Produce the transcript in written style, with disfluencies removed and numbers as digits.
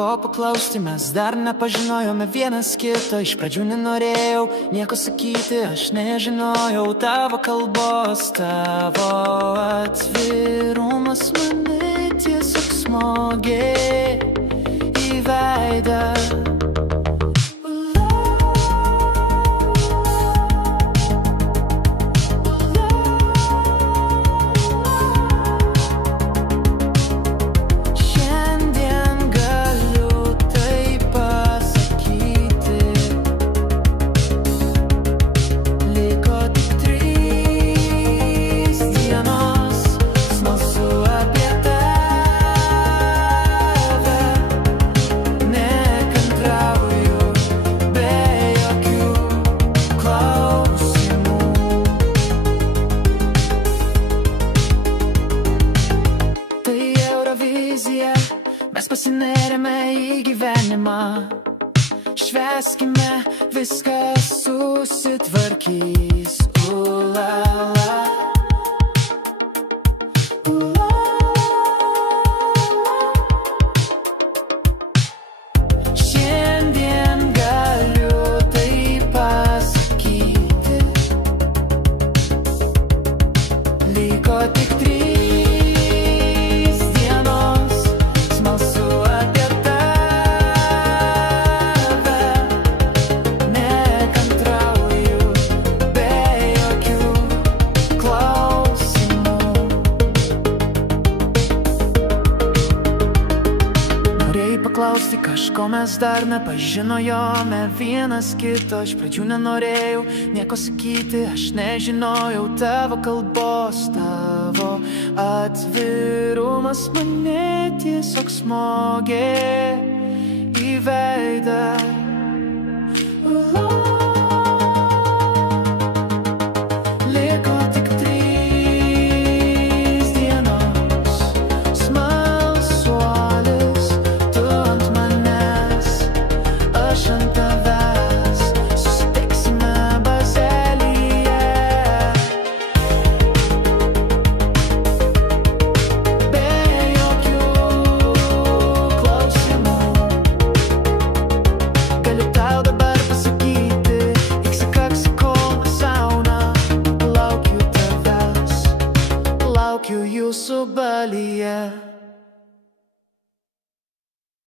ko paklausti, mes dar nepažinojome vienas kito. Iš pradžių nenorėjau nieko sakyti, aš nežinojau tavo kalbos. Tavo atvirumas mane tiesiog smogė į veidą. Mes pasinerėme į gyvenimą, švęskime, viskas susitvarkys. Ulala. Šiandien galiu tai pasakyti, liko tik 3 paklausti kažko, mes dar nepažinojome vienas kito. Iš pradžių nenorėjau nieko sakyti, aš nežinojau tavo kalbos. Tavo atvirumas mane tiesiog smogė į veidą. Laukiu jūsų balyje.